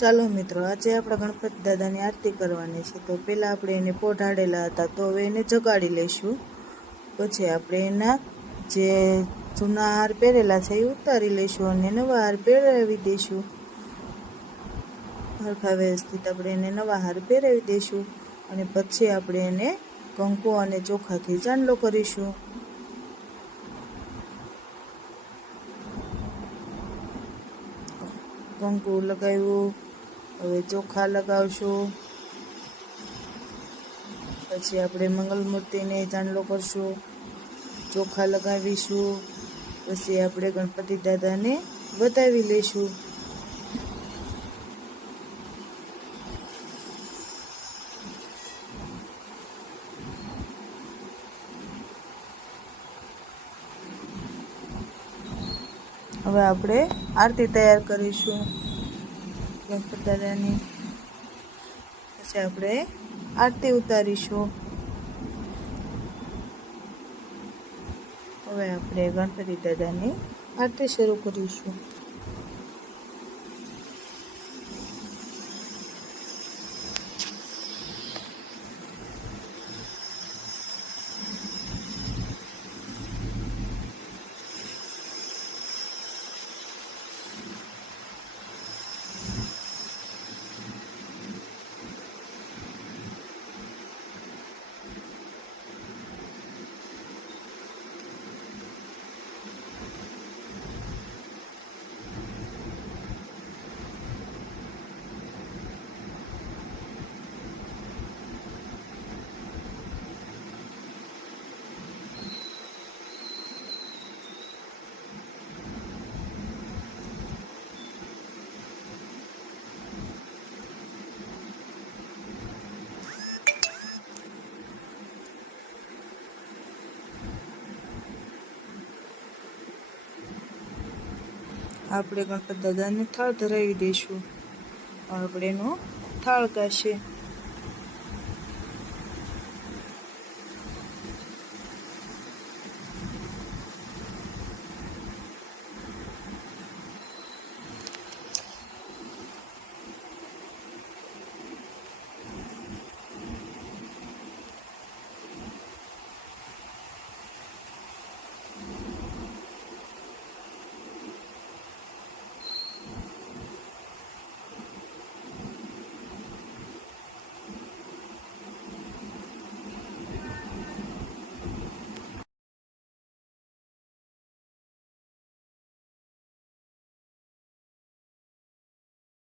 ચાલો મિત્રો, આજે આપણે ગણપતિ દાદાની આરતી કરવાની છે। તો પહેલાં આપણે એને પોઢાડેલા હતા, તો હવે એને જગાડી લઈશું। પછી આપણે એના જે જૂના હાર પહેરેલા છે એ ઉતારી લઈશું અને નવા હાર પહેરાવી દઈશું। હરખા વ્યવસ્થિત આપણે એને નવા હાર પહેરાવી દઈશું અને પછી આપણે એને કંકુ અને ચોખાથી ચાંદલો કરીશું। કંકુ લગાવ્યું, હવે ચોખા લગાવશું। પછી આપણે મંગલ મૂર્તિને ચાંદલો કરશું, ચોખા લગાવીશું। પછી આપણે ગણપતિ દાદાને બતાવી લઈશું। હવે આપણે આરતી તૈયાર કરીશું ગણપતિ દાદાની। પછી આપણે આરતી ઉતારીશું। હવે આપણે ગણપતિ દાદાની આરતી શરૂ કરીશું। આપણે ગણપતિ દાદાને થાળ ધરાવી દઈશું। આપણે એનો થાળ કાઢીએ।